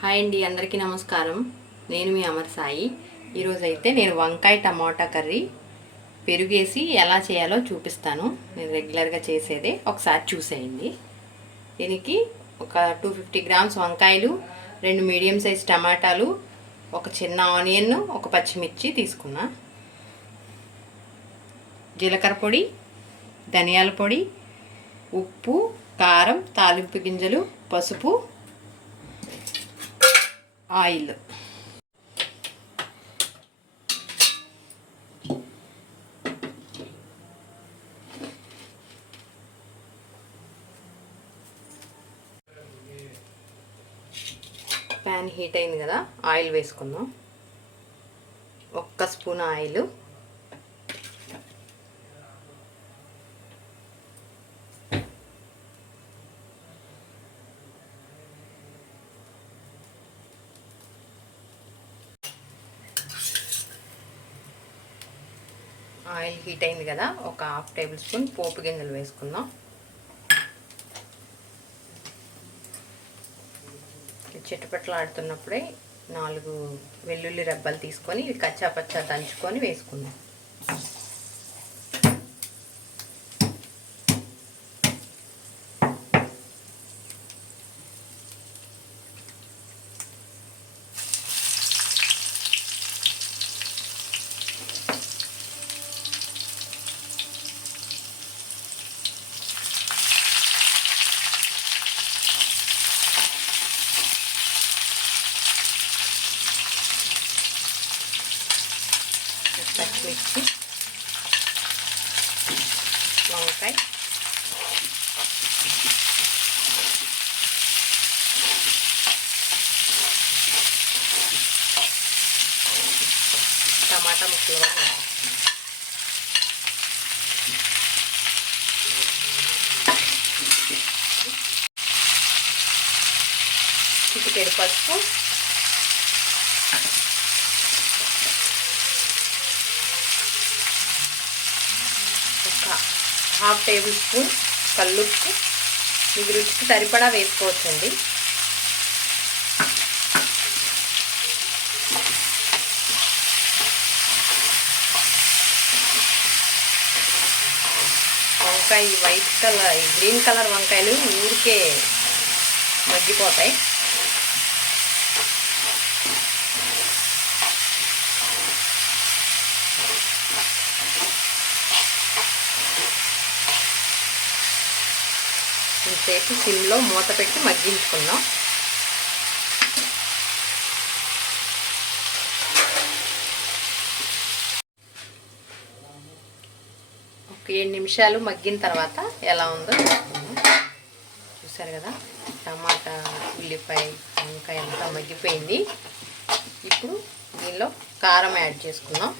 Hi అండి, అందరికీ నమస్కారం. నేను మీ అమర్ సాయి. ఈరోజైతే నేను వంకాయ టమాటా కర్రీ పెరుగేసి ఎలా చేయాలో చూపిస్తాను. నేను రెగ్యులర్గా చేసేదే, ఒకసారి చూసేయండి. దీనికి ఒక 250 గ్రామ్స్ వంకాయలు, 2 మీడియం సైజ్ టమాటాలు, ఒక చిన్న ఆనియన్, ఒక పచ్చిమిర్చి తీసుకున్నా. జీలకర్ర పొడి, ధనియాల పొడి, ఉప్పు, కారం, తాలింపు గింజలు, పసుపు, ఆయిల్. ప్యాన్ హీట్ అయింది కదా, ఆయిల్ వేసుకుందాం. 1 స్పూన్ ఆయిల్, ఆయిల్ హీట్ అయింది కదా, ఒక 1/2 టేబుల్ స్పూన్ పోపు గింజలు వేసుకుందాం. చిటపట్లాడుతున్నప్పుడే 4 వెల్లుల్లి రెబ్బలు తీసుకొని ఇవి కచ్చా పచ్చా దంచుకొని వేసుకుందాం. పచ్చిమిర్చి, వంకాయ, టమాటా ముక్కలు, చిటికెడు పసుపు, ఒక 1/2 టేబుల్ స్పూన్ కల్లుప్పు. మీకు రుచికి సరిపడా వేసుకోవచ్చండి. వంకాయ వైట్ కలర్, గ్రీన్ కలర్ వంకాయలు ఊరికే మగ్గిపోతాయి. ఇంతసేపు సిమ్లో మూత పెట్టి మగ్గించుకుందాం. ఒక 7 నిమిషాలు మగ్గిన తర్వాత ఎలా ఉందో చూసుకుందాం. చూసారు కదా, టమాటా, ఉల్లిపాయ, వంకాయ అంతా మగ్గిపోయింది. ఇప్పుడు దీనిలో కారం యాడ్ చేసుకుందాం.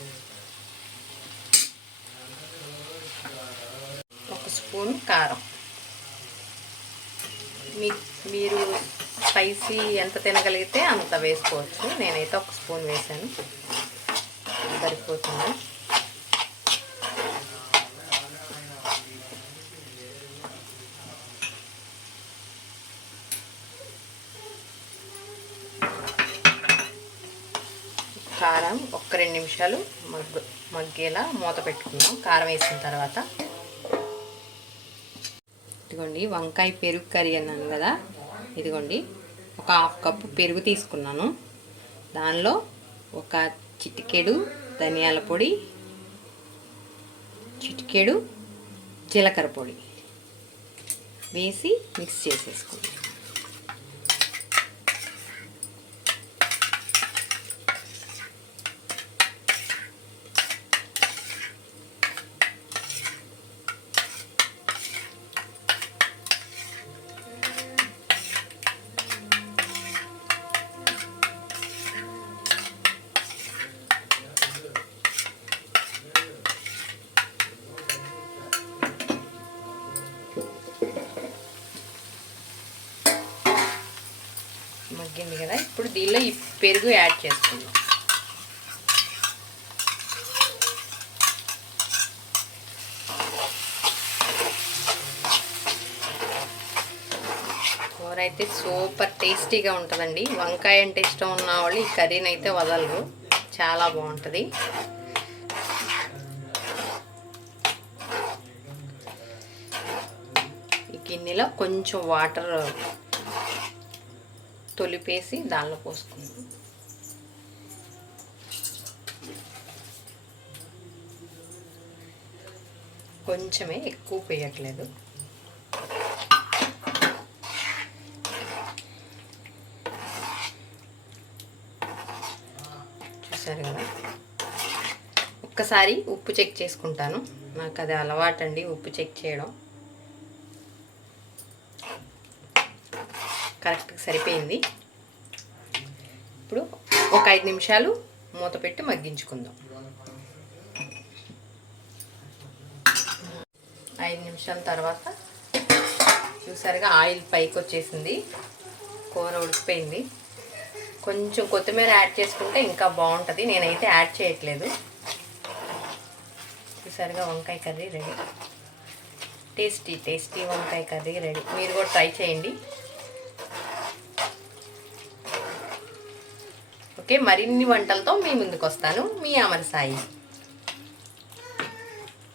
1 స్పూన్ కారం. మీరు స్పైసీ ఎంత తినగలిగితే అంత వేసుకోవచ్చు. నేనైతే 1 స్పూన్ వేసాను, సరిపోతుంది. కారం ఒక 2 నిమిషాలు మగ్గేలా మూత పెట్టుకుందాం. కారం వేసిన తర్వాత ఇదిగోండి, వంకాయ పెరుగు కర్రీ అన్నాను కదా, ఇదిగోండి ఒక 1/2 కప్పు పెరుగు తీసుకున్నాను. దానిలో ఒక చిటికెడు ధనియాల పొడి, చిటికెడు జీలకర్ర పొడి వేసి మిక్స్ చేసేసుకుందాం. మగ్గింది కదా, ఇప్పుడు దీనిలో ఈ పెరుగు యాడ్ చేసుకుందాం. కూర అయితే సూపర్ టేస్టీగా ఉంటుందండి. వంకాయ అంటే ఇష్టం ఉన్న వాళ్ళు ఈ కర్రీని అయితే వదలరు, చాలా బాగుంటుంది. ఈ గిన్నెలో కొంచెం వాటర్ తొలిపేసి దానిలో పోసుకుందాం. కొంచెమే, ఎక్కువ పోయట్లేదు. చూసారు కదా, ఒక్కసారి ఉప్పు చెక్ చేసుకుంటాను, నాకు అది అలవాటండి ఉప్పు చెక్ చేయడం. కరెక్ట్గా సరిపోయింది. ఇప్పుడు ఒక 5 నిమిషాలు మూత పెట్టి మగ్గించుకుందాం. 5 నిమిషాల తర్వాత చూసారుగా ఆయిల్ పైకి వచ్చేసింది, కూర ఉడికిపోయింది. కొంచెం కొత్తిమీర యాడ్ చేసుకుంటే ఇంకా బాగుంటుంది, నేనైతే యాడ్ చేయట్లేదు. చూసారుగా వంకాయ కర్రీ రెడీ. టేస్టీ టేస్టీ వంకాయ కర్రీ రెడీ. మీరు కూడా ట్రై చేయండి. ఓకే, మరిన్ని వంటలతో మీ ముందుకు వస్తాను. మీ అమర్ సాయి.